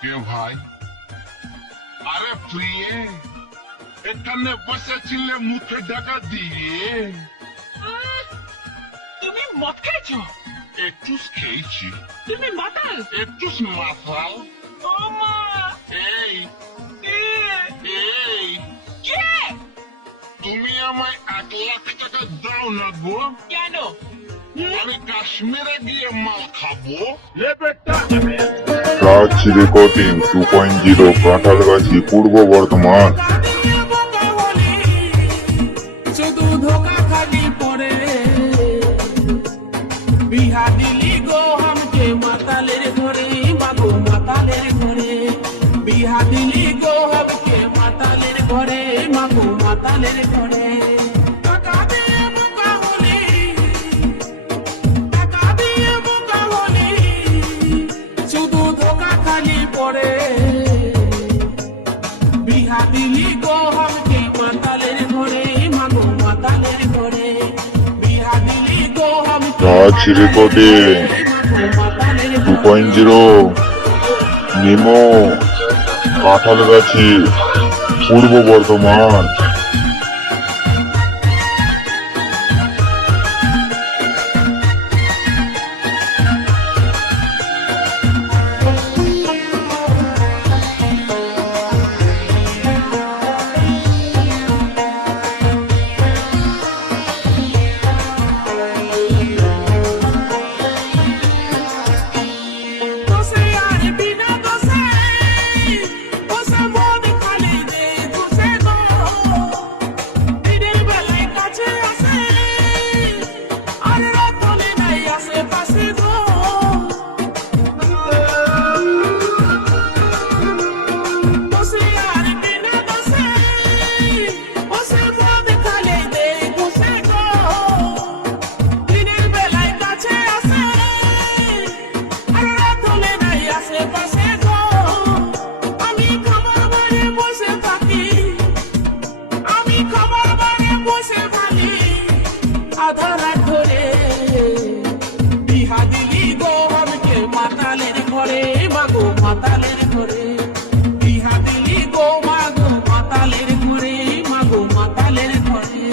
কে ভাই? আরে প্রিয়ে, এখানে বসেছিলে মুখে ঢাকা দিয়ে। তুমি মদ খেয়েছো? একটু খেয়েছি। তুমি মাতাল? একটু মাথাল। ও মা! এই কে? এই কে? তুমি আমায় 1,00,000 টাকা দাও না গো। কেন? আমি কাশ্মীরে গিয়ে মাল খাবো। রাজ রেকর্ডিং 2.0 কাঁঠালগাছি, পূর্ব বর্ধমান। শুধু ধোকা খালি পরে বিহা দিলি গো हमके মাতালের ঘরে, বাবু মাতালের ঘরে বিহা দিলি গো हमके মাতালের ঘরে, বাবু মাতালের ঘরে। টাকা দিয়ে বোকা হলি, টাকা দিয়ে বোকা হলি, শুধু ধোকা খালি পরে বিহা দিলি গো हमके মাতালের ঘরে, বাবু মাতালের ঘরে বিহা দিলি গো हमके রাজ রেকর্ডিং 2.0 নিমো, কাঁঠালগাছি, পূর্ব বর্ধমান। তোসে আর বিনা দোষে তোসে মন খালি দে তোসে গো দিনের বেলায় কাছে আসে আর রাত হলে নাই আসে পাশে গো। তোসে আর বিনা দোষে তোসে মন খালি দে তোসে গো দিনের বেলায় কাছে আসে আর রাত হলে নাই আসে পাশে গো। আমি খাবার বাড়ি বসে থাকি, আমি খাবার বাড়ি বসে থাকি আধা রাত ধরে বিহা দিলি গো हमके মাতালের ঘরে, মাগো মাতালের ঘরে বিহা দিলি গো মাগো মাতালের ঘরে, মাগো মাতালের ঘরে।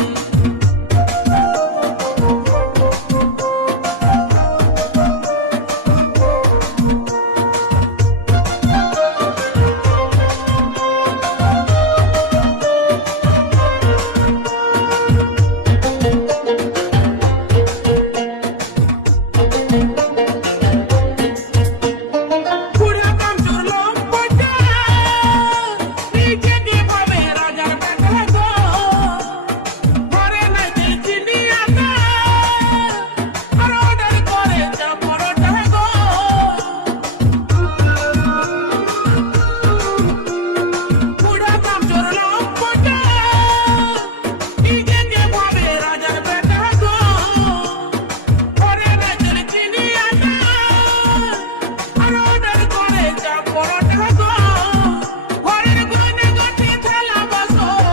বুড়া কামচুর লোক পয়সা নিচে দিয়ে পাবে রাজার বেটা গো, ঘরে নাই তেল চিনি আটা আর অর্ডার করে যা পরোটা গো। বুড়া কামচুর লোক পয়সা নিচে দিয়ে পাবে রাজার বেটা গো, ঘরে নাই তেল চিনি আটা আর অর্ডার করে যা পরোটা গো। ঘরের গয়না গাঁঠি থালা বাসন,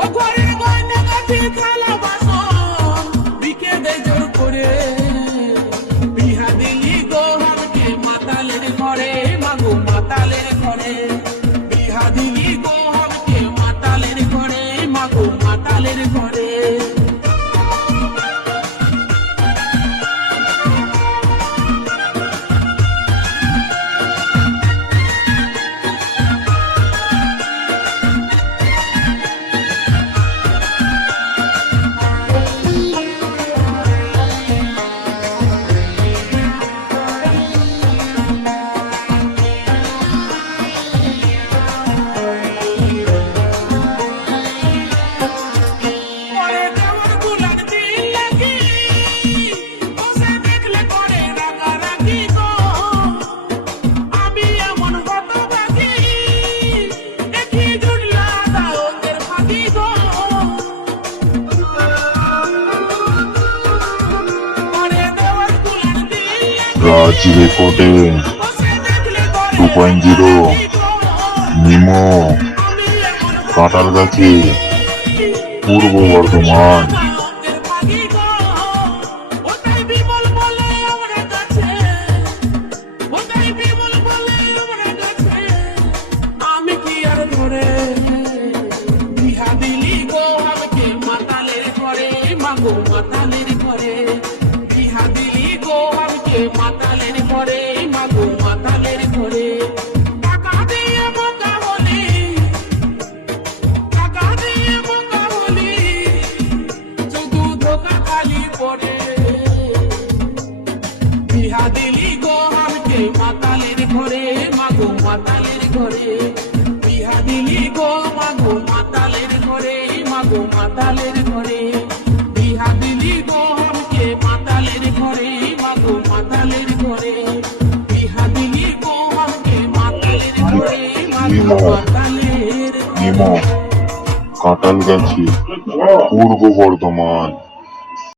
ও ঘরের গয়না গাঁঠি থালা বাসন বিকে দেয় জোর করে বিহা দিলি গো हमके মাতালের ঘরে, মাগো মাতালের ঘরে বিহা দিলি গো हमके মাতালের ঘরে, মাগো মাতালের ঘরে। পরে দেওয়ার গুলান দিন লাগি বসে দেখলে করে রাগারাগি গো, আমি এমন হতভাগী দেখি জুড়লা দাওদের ভাগি গো। পরে দেওয়ার গুলান দিন রাজ রেকর্ডিং বসে দেখলে করে 2.0 নিমো, আমি এমন কাঁঠালগাছি, পূর্ব বর্ধমান। দাওদের ভাগি গো। ওটাই বিমল বলে আমার কাছে, ওটাই বিমল বলে মাতালের ঘরে বিহা দিলি গো আমাকে মাতালের ঘরে মাগো মাতালের ঘরে টাকা দিয়ে বোকা হলি টাকা দিয়ে বোকা হলি শুধু ধোকা খালি পড়ে বিহা দিলি গো আমাকে মাতালের ঘরে মাগো মাতালের ঘরে বিহা দিলি গো মাগো মাতালের ঘরে মাগো মাতালের ঘরে বিহা দিলি গো আমাকে মাতালের ঘরে মাগো মাতালের ঘরে বিহা দিলি গো আমাকে মাতালের ঘরে মাগো মাতালের নিমো কাঁঠালগাছি পূর্ব বর্ধমান।